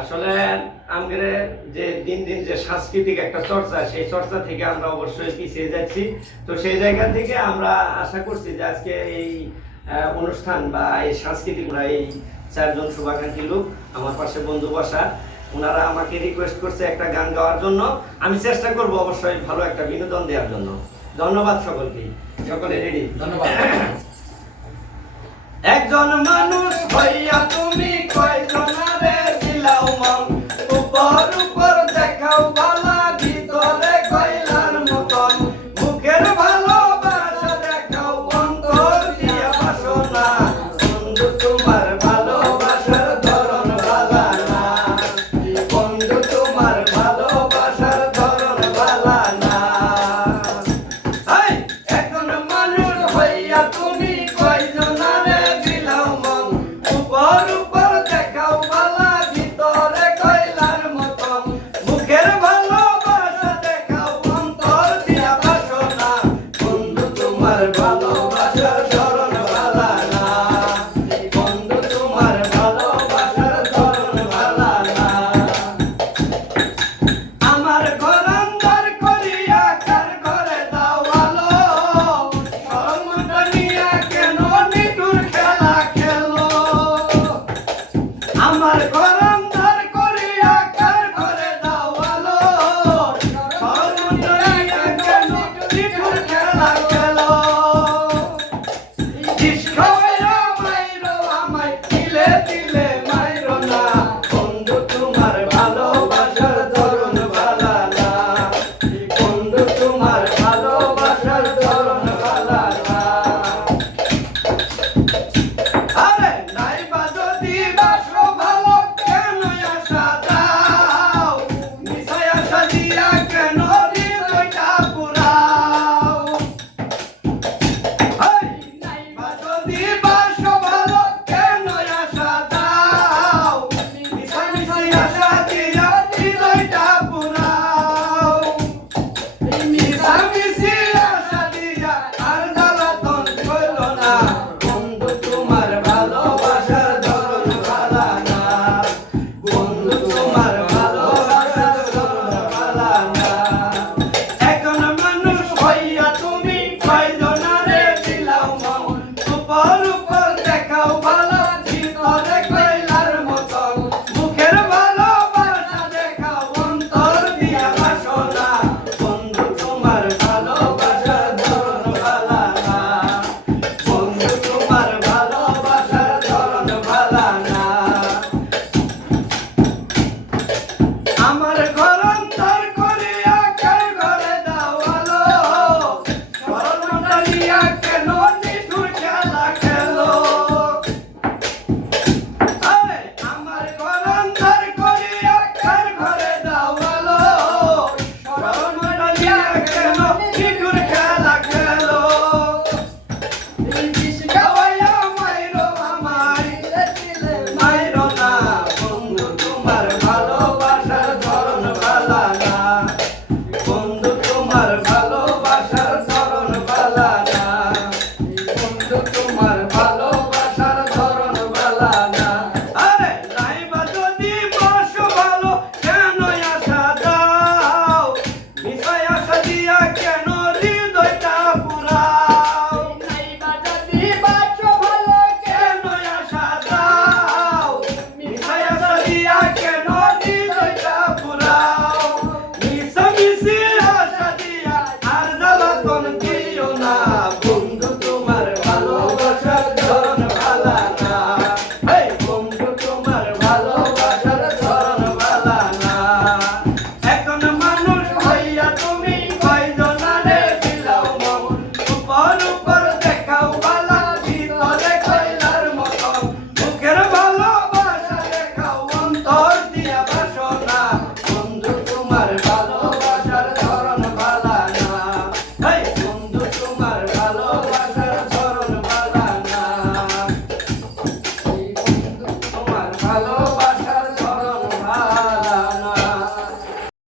আসলে আমাদের যে দিন দিন যে সাংস্কৃতিক একটা চর্চা সেই চর্চা থেকে আমরা অবশ্যই পিছিয়ে যাচ্ছি। তো সেই জায়গা থেকে আমরা আশা করছি যে আজকে এই অনুষ্ঠান বা এই সাংস্কৃতিক এই চারজন শুভাকাঙ্ক্ষী লোক আমার পাশে বন্ধু বসা ওনারা আমাকে রিকোয়েস্ট করছে একটা গান গাওয়ার জন্য। আমি চেষ্টা করব অবশ্যই ভালো একটা বিনোদন দেওয়ার জন্য। ধন্যবাদ সকলকে। সকলে রেডি ধন্যবাদ। একজন মানুষ হইয়া হইয়া তুমি আমার ঘর